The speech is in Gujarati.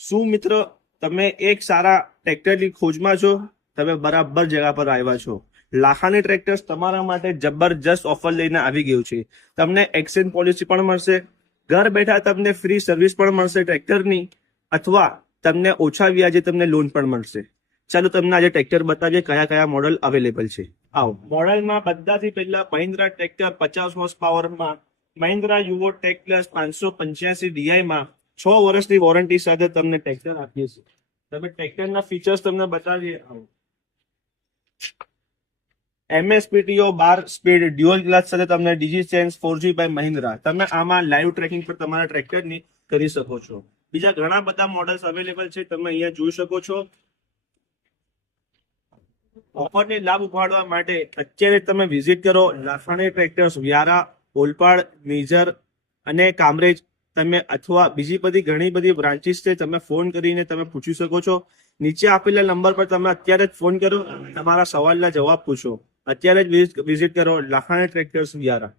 શું મિત્ર તમે એક સારા ટ્રેક્ટરની ખોજમાં છો? તમે બરાબર જગા પર આવ્યા છો. લાખાણી ટ્રેક્ટર્સ તમારા માટે જબરજસ્ત ઓફર લઈને આવી ગયું છે. તમને એક્સચેન્જ પોલિસી પણ મળશે, ઘર બેઠા તમને ફ્રી સર્વિસ પણ મળશે ટ્રેક્ટરની, અથવા તમને ઓછા વ્યાજે તમને લોન પણ મળશે. ચાલો તમને આજે ટ્રેક્ટર બતાવીએ કયા કયા મોડલ અવેલેબલ છે. આવો મોડલમાં બધાથી પહેલા મહિન્દ્રા ટ્રેક્ટર 50 હોર્સ પાવરમાં, મહિન્દ્રા યુવો ટેક પ્લસ 585 ડીઆઈમાં 6 વર્ષની વોરંટી સાથે તમને ટ્રેક્ટર આપીએ છીએ. તમે ટ્રેક્ટરના ફીચર્સ તમને બતાવીએ. એમએસપીટીઓ 12 સ્પીડ ડ્યુઅલ ક્લચ સાથે તમને ડિજીસેન્સ 4G બાય મહિન્દ્રા. તમે આમાં લાઈવ ટ્રેકિંગ પર તમારા ટ્રેક્ટરની કરી શકો છો. બીજા ઘણા બધા મોડલ્સ અવેલેબલ છે, તમે અહીંયા જોઈ શકો છો. ઓફરને લાભ ઉઠાવવા માટે અત્યારે તમે વિઝિટ કરો લાખાણી ટ્રેક્ટર્સ, વ્યારા, ઓલપાડ, નિઝર અને કામરેજ. તમે અથવા બીજી બધી ઘણી બધી બ્રાન્ચીસ છે, તમે ફોન કરીને તમે પૂછી શકો છો. નીચે આપેલા નંબર પર તમે અત્યારે જ ફોન કરો, તમારા સવાલના જવાબ પૂછો. અત્યારે જ વિઝિટ કરો લાખાણી ટ્રેક્ટર્સ, વ્યારા.